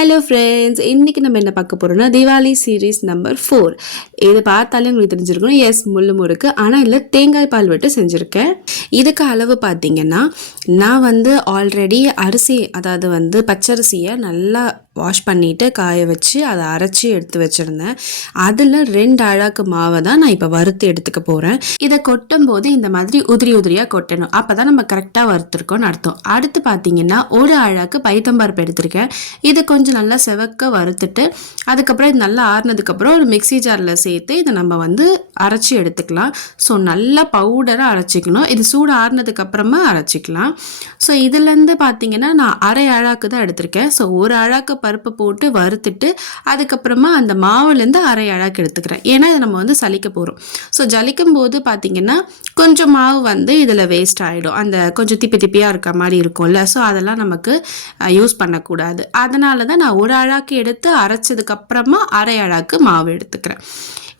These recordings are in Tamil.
ஹலோ ஃப்ரெண்ட்ஸ் இன்றைக்கி நம்ம என்ன பார்க்க போகிறோம்னா திவாலி சீரீஸ் நம்பர் ஃபோர் இதை பார்த்தாலே உங்களுக்கு தெரிஞ்சிருக்கணும். எஸ் முள்ளு முறுக்கு. ஆனால் இல்லை தேங்காய் பால் விட்டு செஞ்சுருக்கேன். இதுக்கு அளவு பார்த்தீங்கன்னா நான் வந்து ஆல்ரெடி அரிசி அதாவது வந்து பச்சரிசியை நல்லா வாஷ் பண்ணிவிட்டு காய வச்சு அதை அரைச்சி எடுத்து வச்சுருந்தேன். அதில் ரெண்டு அழாக்கு மாவை தான் நான் இப்போ வறுத்து எடுத்துக்க போகிறேன் இதை கொட்டும் போது இந்த மாதிரி உதிரி உதிரியாக கொட்டணும். அப்போ தான் நம்ம கரெக்டாக வறுத்துருக்கோம்னு அர்த்தம். அடுத்து பார்த்தீங்கன்னா ஒரு அழாக்கு பைத்தம்பருப்பு எடுத்திருக்கேன். இதை கொஞ்சம் நல்லா செவக்க வறுத்துட்டு அதுக்கப்புறம் இது நல்லா ஆறுனதுக்கப்புறம் ஒரு மிக்சி ஜாரில் சேர்த்து இதை நம்ம வந்து அரைச்சி எடுத்துக்கலாம். ஸோ நல்லா பவுடராக அரைச்சிக்கணும். இது சூடு ஆறுனதுக்கப்புறமா அரைச்சிக்கலாம். ஸோ இதுலேருந்து பார்த்தீங்கன்னா நான் அரை அழாக்கு தான் எடுத்திருக்கேன். ஸோ ஒரு அழாக்கு பருப்பு போட்டு வறுத்துட்டு அதுக்கப்புறமா அந்த மாவுலேருந்து அரை அழாக்கு எடுத்துக்கிறேன். ஏன்னா இதை நம்ம வந்து சலிக்க போகிறோம் ஸோ ஜலிக்கும் போது பார்த்தீங்கன்னா கொஞ்சம் மாவு வந்து இதில் வேஸ்ட் ஆகிடும் அந்த கொஞ்சம் திப்பி திப்பியாக இருக்க மாதிரி இருக்கும்ல. ஸோ அதெல்லாம் நமக்கு யூஸ் பண்ணக்கூடாது. அதனால தான் நான் ஒரு அழாக்கு எடுத்து அரைச்சதுக்கப்புறமா அரை அழாக்கு மாவு எடுத்துக்கிறேன்.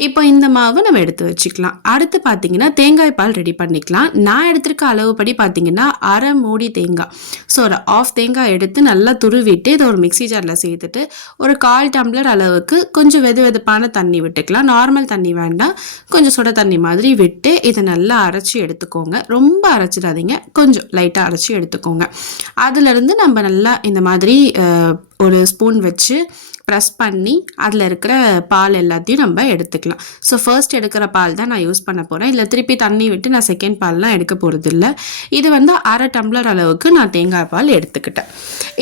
இப்போ இந்த மாவு நம்ம எடுத்து வச்சுக்கலாம். அடுத்து பார்த்தீங்கன்னா தேங்காய் பால் ரெடி பண்ணிக்கலாம். நான் எடுத்திருக்க அளவுப்படி பார்த்தீங்கன்னா அரை மூடி தேங்காய். ஸோ ஒரு ஆஃப் தேங்காய் எடுத்து நல்லா துருவிட்டு இதை ஒரு மிக்சி ஜாரில் சேர்த்துட்டு ஒரு கால் டம்ளர் அளவுக்கு கொஞ்சம் வெது வெதுப்பான தண்ணி விட்டுக்கலாம். நார்மல் தண்ணி வேண்டாம். கொஞ்சம் சுட தண்ணி மாதிரி விட்டு இதை நல்லா அரைச்சி எடுத்துக்கோங்க. ரொம்ப அரைச்சிடாதீங்க. கொஞ்சம் லைட்டாக அரைச்சி எடுத்துக்கோங்க. அதுலேருந்து நம்ம நல்லா இந்த மாதிரி ஒரு ஸ்பூன் வச்சு ப்ரெஸ் பண்ணி அதில் இருக்கிற பால் எல்லாத்தையும் நம்ம எடுத்துக்கலாம். ஸோ ஃபர்ஸ்ட் எடுக்கிற பால் தான் நான் யூஸ் பண்ண போகிறேன் இல்லை திருப்பி தண்ணி விட்டு நான் செகண்ட் பால்லாம் எடுக்க போகிறது இல்லை இது வந்து அரை டம்ளர் அளவுக்கு நான் தேங்காய் பால் எடுத்துக்கிட்டேன்.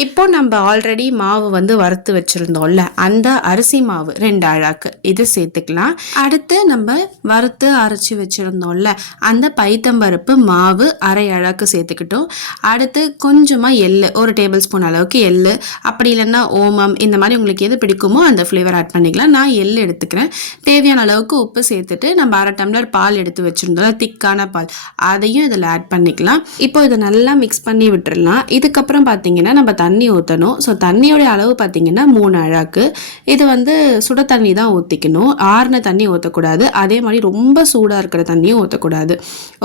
இப்போ நம்ம ஆல்ரெடி மாவு வந்து வறுத்து வச்சுருந்தோம்ல அந்த அரிசி மாவு ரெண்டு அழாக்கு இது சேர்த்துக்கலாம். அடுத்து நம்ம வறுத்து அரைச்சி வச்சுருந்தோம்ல அந்த பைத்தம்பருப்பு மாவு அரை அழாக்கு சேர்த்துக்கிட்டோம். அடுத்து கொஞ்சமாக எள்ளு ஒரு டேபிள் ஸ்பூன் அளவுக்கு எள் அப்படி இல்லை இல்லைன்னா ஓமம் இந்த மாதிரி உங்களுக்கு எது பிடிக்குமோ அந்த ஃப்ளேவர் ஆட் பண்ணிக்கலாம். நான் எள் எடுத்துக்கிறேன். தேவையான அளவுக்கு உப்பு சேர்த்துட்டு நம்ம அரை டம்ளர் பால் எடுத்து வச்சுருந்தோம் திக்கான பால் அதையும் இதில் ஆட் பண்ணிக்கலாம். இப்போ இதை நல்லா மிக்ஸ் பண்ணி விட்டுடலாம் இதுக்கப்புறம் பார்த்தீங்கன்னா நம்ம தண்ணி ஊற்றணும் ஸோ தண்ணியோடைய அளவு பார்த்தீங்கன்னா மூணு அழாக்கு இது வந்து சுட தண்ணி தான் ஊற்றிக்கணும் ஆறுன தண்ணி ஊற்றக்கூடாது அதே மாதிரி ரொம்ப சூடாக இருக்கிற தண்ணியும் ஊற்றக்கூடாது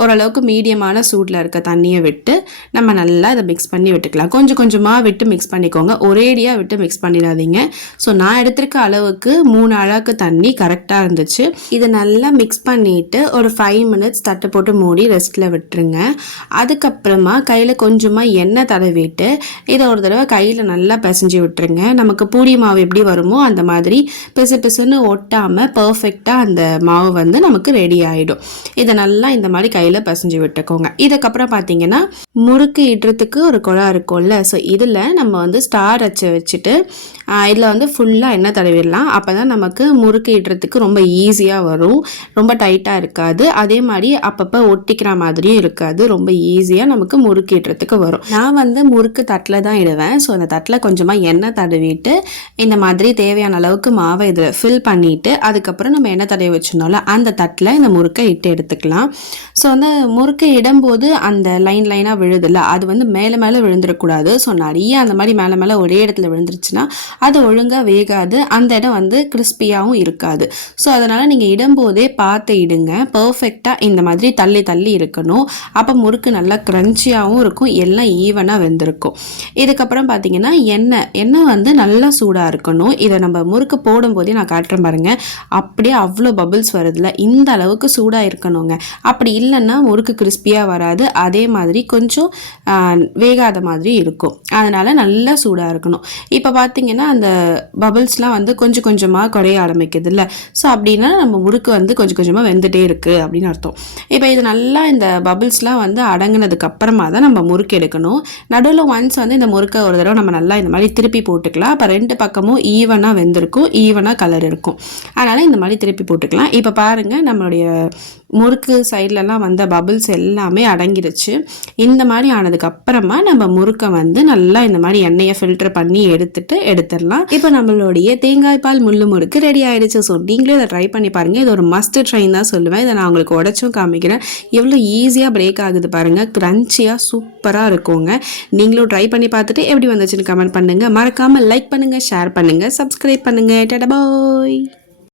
ஓரளவுக்கு மீடியமான சூடில் இருக்க தண்ணியை விட்டு நம்ம நல்லா இதை மிக்ஸ் பண்ணி விட்டுக்கலாம். கொஞ்சம் கொஞ்சமாக விட்டு மிக்ஸ் பண்ணிக்கோங்க. ஒரேடியாக விட்டு மிக்ஸ் பண்ணிடாதீங்க. ஸோ நான் எடுத்திருக்க அளவுக்கு மூணு அளவுக்கு தண்ணி கரெக்டாக இருந்துச்சு. இதை நல்லா மிக்ஸ் பண்ணிவிட்டு ஒரு ஃபைவ் மினிட்ஸ் தட்டு போட்டு மூடி ரெஸ்ட்டில் விட்டுருங்க. அதுக்கப்புறமா கையில் கொஞ்சமாக எண்ணெய் தடவிட்டு இதை ஒரு தடவை கையில் நல்லா பிசைஞ்சு விட்டுருங்க. நமக்கு பூரி மாவு எப்படி வருமோ அந்த மாதிரி பிசு பிசுன்னு ஒட்டாமல் பர்ஃபெக்டாக அந்த மாவு வந்து நமக்கு ரெடி ஆகிடும் இதை நல்லா இந்த மாதிரி கையில் பிசைஞ்சு விட்டுக்கோங்க. இதுக்கப்புறம் பார்த்தீங்கன்னா முறுக்கு இடுறதுக்கு ஒரு குழா இருக்கும்ல. ஸோ இதில் நம்ம வந்து ஸ்டார் அச்சை வச்சுட்டு இதில் வந்து ஃபுல்லாக எண்ணெய் தடவிடலாம். அப்போ தான் நமக்கு முறுக்கு இடுறதுக்கு ரொம்ப ஈஸியாக வரும். ரொம்ப டைட்டாக இருக்காது. அதே மாதிரி அப்பப்போ ஒட்டிக்கிற மாதிரியும் இருக்காது. ரொம்ப ஈஸியாக நமக்கு முறுக்கு இடுறதுக்கு வரும். நான் வந்து முறுக்கு தட்டில் தான் இடுவேன். ஸோ அந்த தட்டில் கொஞ்சமாக எண்ணெய் தடவிட்டு இந்த மாதிரி தேவையான அளவுக்கு மாவை இதில் ஃபில் பண்ணிவிட்டு அதுக்கப்புறம் நம்ம எண்ணெய் தடவி வச்சுருந்தோம்ல அந்த தட்டில் இந்த முறுக்கை இட்டு எடுத்துக்கலாம். ஸோ வந்து முறுக்கை இடும்போது அந்த லைன் லைனாக விழுதில்ல அது வந்து மேலே மேலே விழுந்துடக்கூடாது ஸோ நிறைய அந்த மாதிரி மேலே மேலே ஒரே இடத்துல விழுந்துருச்சுன்னா அது ஒழுங்காக வேகாது. அந்த இடம் வந்து கிறிஸ்பியாகவும் இருக்காது. ஸோ அதனால் நீங்கள் இடும்போதே பார்த்து இடுங்க. பர்ஃபெக்டாக இந்த மாதிரி தள்ளி தள்ளி இருக்கணும். அப்போ முறுக்கு நல்லா க்ரன்ச்சியாகவும் இருக்கும். எல்லாம் ஈவனாக வெந்திருக்கும். இதுக்கப்புறம் பார்த்தீங்கன்னா எண்ணெய். எண்ணெய் வந்து நல்லா சூடாக இருக்கணும். இதை நம்ம முறுக்கு போடும்போதே நான் காட்டுறேன் பாருங்கள் அப்படியே அவ்வளோ பபிள்ஸ் வருதுல இந்த அளவுக்கு சூடாக இருக்கணுங்க. அப்படி இல்லைன்னா முறுக்கு கிறிஸ்பியாக வராது. அதே மாதிரி கொஞ்சம் வேகாத மாதிரி இருக்கும். அதனால் நல்லா சூடாக இருக்கணும். இப்போ பார்த்தீங்கன்னா அந்த பபிள்ஸ்லாம் வந்து கொஞ்சம் கொஞ்சமாக குறைய ஆரம்பிக்குது இல்லை ஸோ அப்படின்னா நம்ம முறுக்கு வந்து கொஞ்சம் கொஞ்சமாக வெந்துட்டே இருக்குது அப்படின்னு அர்த்தம். இப்போ இது நல்லா இந்த பபிள்ஸ்லாம் வந்து அடங்கினதுக்கு அப்புறமா தான் நம்ம முறுக்கு எடுக்கணும். நடுவில் ஒன்ஸ் வந்து இந்த முறுக்கை ஒரு தடவை நம்ம நல்லா இந்த மாதிரி திருப்பி போட்டுக்கலாம். அப்போ ரெண்டு பக்கமும் ஈவனாக வெந்திருக்கும் ஈவனாக கலர் இருக்கும். அதனால் இந்த மாதிரி திருப்பி போட்டுக்கலாம். இப்போ பாருங்கள் நம்மளுடைய முறுக்கு சைட்லலாம் வந்த பபுள்ஸ் எல்லாமே அடங்கிடுச்சு இந்த மாதிரி ஆனதுக்கு அப்புறமா நம்ம முறுக்கை வந்து நல்லா இந்த மாதிரி எண்ணெயை ஃபில்டர் பண்ணி எடுத்துட்டு எடுத்துடலாம். இப்போ நம்மளுடைய தேங்காய் பால் முள்ளு முறுக்கு ரெடி ஆயிடுச்சு. ஸோ நீங்களும் இதை ட்ரை பண்ணி பாருங்கள் இது ஒரு மஸ்ட் ட்ரைன் தான் சொல்லுவேன். இதை நான் உங்களுக்கு உடச்சும் காமிக்கிறேன். எவ்வளோ ஈஸியாக பிரேக் ஆகுது பாருங்கள் க்ரன்ச்சியாக சூப்பராக இருக்குங்க. நீங்களும் ட்ரை பண்ணி பார்த்துட்டு எப்படி வந்துச்சுன்னு கமெண்ட் பண்ணுங்கள் மறக்காமல் லைக் பண்ணுங்கள் ஷேர் பண்ணுங்கள் சப்ஸ்கிரைப் பண்ணுங்கள் டடா பாய்